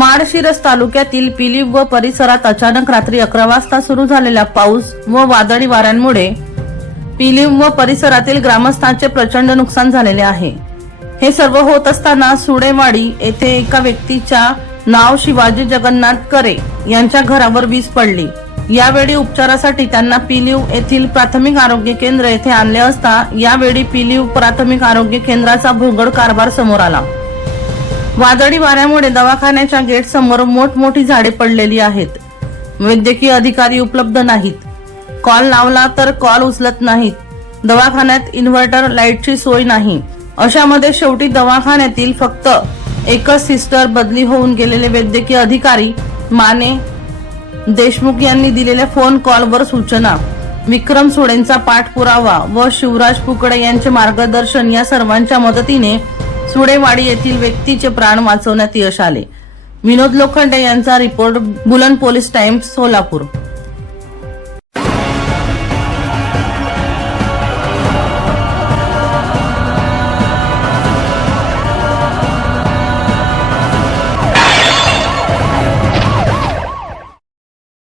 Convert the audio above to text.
माळशिरस तालुक्यातील पिलीप व परिसरात अचानक रात्री अकरा वाजता सुरू झालेल्या पाऊस व वादळी वाऱ्यांमुळे पिलीव व परिसरातील ग्रामस्थांचे प्रचंड नुकसान झालेले आहे. हे सर्व होत असताना सुडेवाडी येथे एका व्यक्तीच्या नाव शिवाजी जगन्नाथ करे यांच्या घरावर वीज पडली. यावेळी उपचारासाठी त्यांना पिलीव येथील प्राथमिक आरोग्य केंद्र येथे आणले असता यावेळी पिलीव प्राथमिक आरोग्य केंद्राचा भोंगड कारभार समोर आला. वादळी वाऱ्यामुळे दवाखान्याच्या गेट समोर मोठमोठी झाडे पडलेली आहेत. वैद्यकीय अधिकारी उपलब्ध नाहीत. कॉल लावला तर कॉल उचलत नाहीत. दवाखान्यात इन्व्हर्टर लाईटची सोय नाही. अशामध्ये शेवटी दवाखान्यातील फक्त एकच सिस्टर बदली होऊन गेलेले वैद्यकीय अधिकारी माने देशमुख यांनी दिलेल्या फोन कॉलवर सूचना. विक्रम सुडेंचा पाठपुरावा व शिवराज पुकडे यांचे मार्गदर्शन या सर्वांच्या मदतीने सुडेवाडी येथील व्यक्तीचे प्राण वाचवण्यात यश आले. विनोद लोखंडे यांचा रिपोर्ट बुलंद पोलीस टाइम्स सोलापूर.